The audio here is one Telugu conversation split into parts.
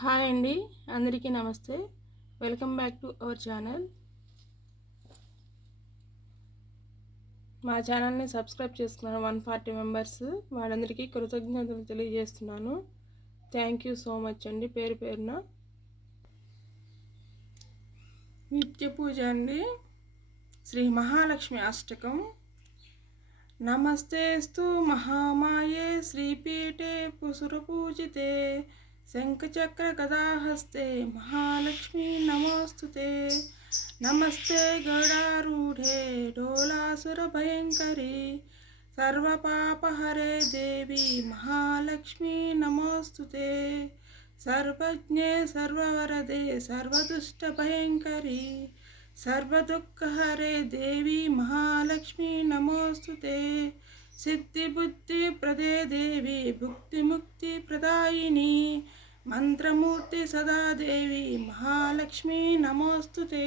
హాయ్ అండి, అందరికీ నమస్తే. Welcome back to our channel. మా ఛానల్ని సబ్స్క్రైబ్ చేసుకున్నాను 140 మెంబర్స్. వాళ్ళందరికీ కృతజ్ఞతలు తెలియజేస్తున్నాను. థ్యాంక్ యూ సో మచ్ అండి, పేరు పేరున. నిత్య పూజ అండి. శ్రీ మహాలక్ష్మి అష్టకం. నమస్తేస్తు మహామాయే శ్రీపీఠే పుసురపూజితే శంఖచక్ర గదాహస్తే మహాలక్ష్మి నమోస్తుతే. నమస్తే గరుడారూఢే డోలాసుర భయంకరి సర్వపాపహరే దేవి మహాలక్ష్మి నమోస్తుతే. సర్వజ్ఞే సర్వవరదే సర్వదుష్ట భయంకరి సర్వదుఃఖహరే దేవి మహాలక్ష్మి నమోస్తుతే. సిద్ధిబుద్ధి ప్రదే దేవి భుక్తిముక్తి ప్రదాయిని మంత్రమూర్తి సదా దేవి మహాలక్ష్మి నమోస్తుతే.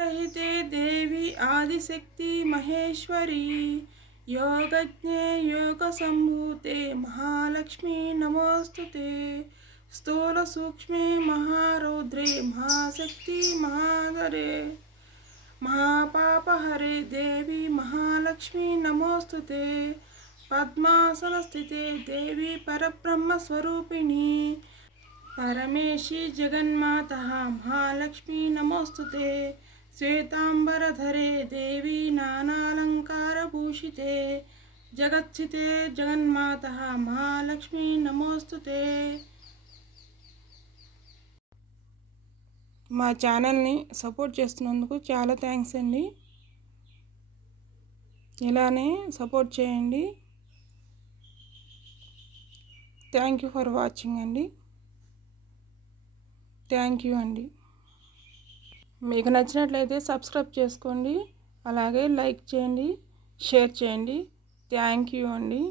రహితే దేవి ఆదిశక్తి మహేశ్వరి యోగజ్ఞే యోగ సంభూతే మహాలక్ష్మి నమోస్తుతే. స్థూల సూక్ష్మే మహారౌద్రే మహాశక్తి మహాధరే మహాపాపహరే దేవి మహాలక్ష్మి నమోస్తుతే. పద్మాసన స్థితే దేవి పరబ్రహ్మ స్వరూపిణి పరమేశి జగన్మాత మహాలక్ష్మి నమోస్తుతే. శ్వేతాంబరధరే దేవి నానాలంకార భూషితే జగత్స్థితే జగన్మాత మహాలక్ష్మి నమోస్తుతే. మా ఛానల్ని సపోర్ట్ చేస్తున్నందుకు చాలా థ్యాంక్స్ అండి. ఇలానే సపోర్ట్ చేయండి. థ్యాంక్ యూ ఫర్ వాచింగ్ అండి. థ్యాంక్ యూ అండి. మీకు నచ్చినట్లయితే సబ్స్క్రైబ్ చేసుకోండి, అలాగే లైక్ చేయండి, షేర్ చేయండి. థ్యాంక్ యూ అండి.